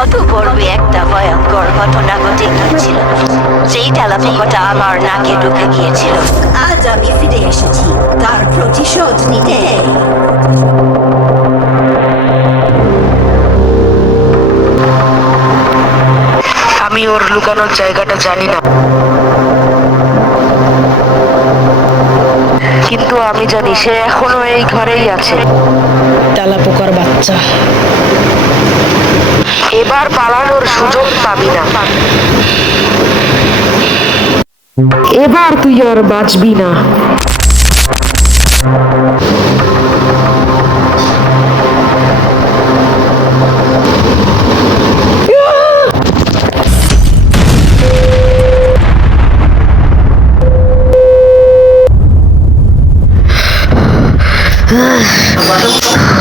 গত পর্বে একটা ভয়ঙ্কর ঘটনা ঘটে গিয়েছিল যেই তেলাপোকাটা আমার নাকে ঢুকে গিয়েছিল। আজ আমি ফিরে এসেছি। তার প্রতিশোধ নিতে। আমি ওর লুকানোর জায়গাটা জানি না। কিন্তু আমি জানি সে এখনও এই ঘরেই আছে। তেলা পোকার বাচ্চা। এবার পালানোর সুযোগ পাবি না। এবার তুই আর বাঁচবি না। এবার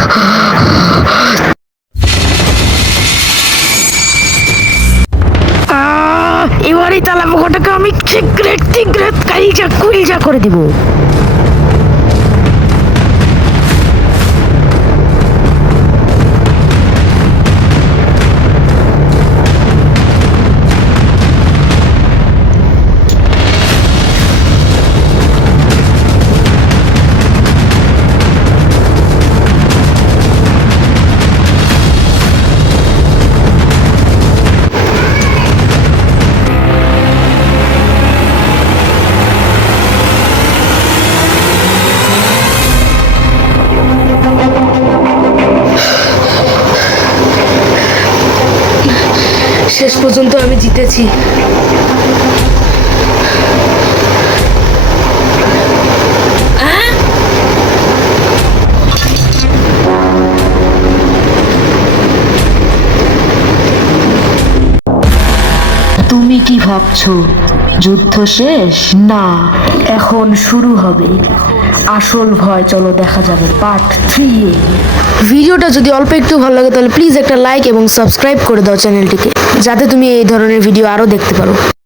আমি সিগারেট সিগারেট কাইজা কুইজা করে দিব। শেষ পর্যন্ত আমি জিতেছি। তুমি কি ভাবছ? যুদ্ধ শেষ? না। এখন শুরু হবে। আসল ভয়, চলো দেখা যাবে। পার্ট থ্রি ভিডিওটা যদি অল্প একটু ভালো লাগে, তাহলে প্লিজ একটা লাইক এবং সাবস্ক্রাইব করে দাও চ্যানেলটিকে। যাতে তুমি এই ধরনের ভিডিও আরও দেখতে পারো।